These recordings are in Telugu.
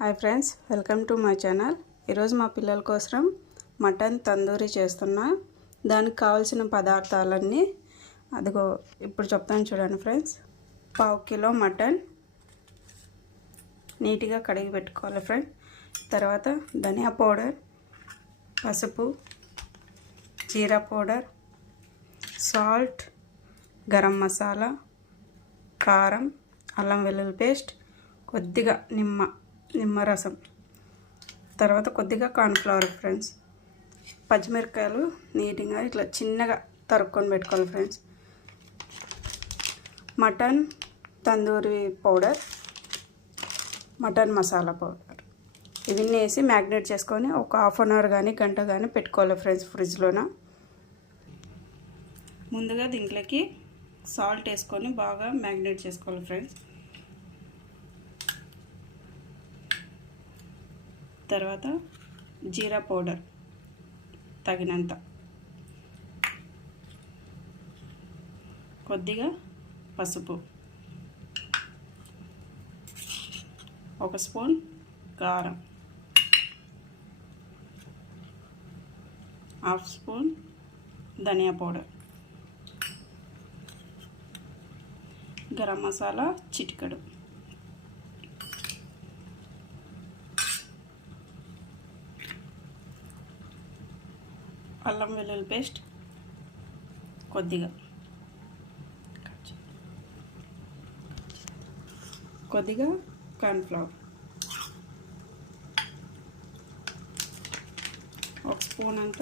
Hi friends, welcome to my channel. ఈరోజు మా పిల్లల కోసం మటన్ తందూరి చేస్తున్నా. దానికి కావాల్సిన పదార్థాలన్నీ అదిగో ఇప్పుడు చెప్తాను చూడండి ఫ్రెండ్స్. 1/2 కిలో మటన్ నీట్గా కడిగి పెట్టుకోవాలి ఫ్రెండ్స్. తర్వాత ధనియా పౌడర్, పసుపు, జీరా పౌడర్, సాల్ట్, గరం మసాలా, కారం, అల్లం వెల్లుల్లి పేస్ట్, కొద్దిగా నిమ్మరసం, తర్వాత కొద్దిగా కార్న్ఫ్లవర్ ఫ్రెండ్స్. పచ్చిమిరపకాయలు నీట్గా ఇట్లా చిన్నగా తరుక్కొని పెట్టుకోవాలి friends. Mutton tandoori powder, mutton masala powder ఇవన్నీ వేసి మ్యాగ్నేట్ చేసుకొని ఒక హాఫ్ అన్ అవర్ కానీ గంట కానీ పెట్టుకోవాలి ఫ్రెండ్స్ ఫ్రిడ్జ్లోన. ముందుగా దీంట్లోకి సాల్ట్ వేసుకొని బాగా మ్యాగ్నేట్ చేసుకోవాలి ఫ్రెండ్స్. తర్వాత జీరా పౌడర్ తగినంత, కొద్దిగా పసుపు, 1 స్పూన్ కారం, 1/2 స్పూన్ ధనియా పౌడర్, గరం మసాలా చిటికెడు, అల్లం వెల్లుల్లి పేస్ట్ కొద్దిగా, కార్న్ఫ్లవర్ 1 స్పూన్ అంత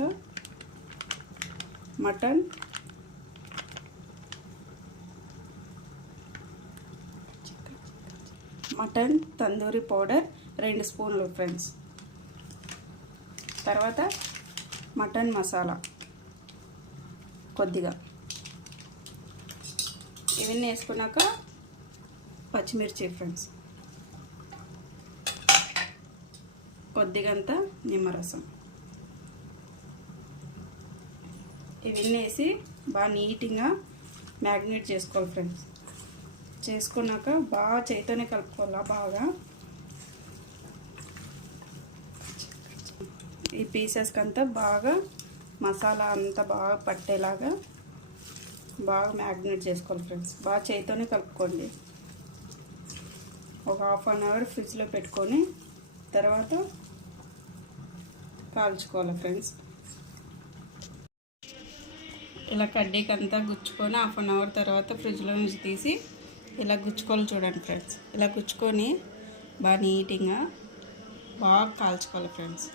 మటన్ తందూరి పౌడర్ 2 స్పూన్లు ఫ్రెండ్స్. తర్వాత మటన్ మసాలా కొద్దిగా. ఇవన్నీ వేసుకున్నాక పచ్చిమిర్చి ఫ్రెండ్స్, కొద్దిగంత నిమ్మరసం, ఇవన్నీ వేసి బాగా నీట్గా మ్యాగ్నేట్ చేసుకోవాలి ఫ్రెండ్స్. చేసుకున్నాక బాగా చేతితోనే కలుపుకోవాలా. బాగా ఈ పీసెస్కి అంతా బాగా మసాలా అంతా బాగా పట్టేలాగా బాగా మ్యాగ్నేట్ చేసుకోవాలి ఫ్రెండ్స్. బాగా చేతితోనే కలుపుకోండి. ఒక హాఫ్ అన్ అవర్ ఫ్రిడ్జ్లో పెట్టుకొని తర్వాత కాల్చుకోవాలి ఫ్రెండ్స్. ఇలా కడ్డీకి అంతా గుచ్చుకొని హాఫ్ అన్ అవర్ తర్వాత ఫ్రిడ్జ్లో నుంచి తీసి ఇలా గుచ్చుకోవాలి చూడండి ఫ్రెండ్స్. ఇలా గుచ్చుకొని బాగా నీట్గా బాగా కాల్చుకోవాలి ఫ్రెండ్స్.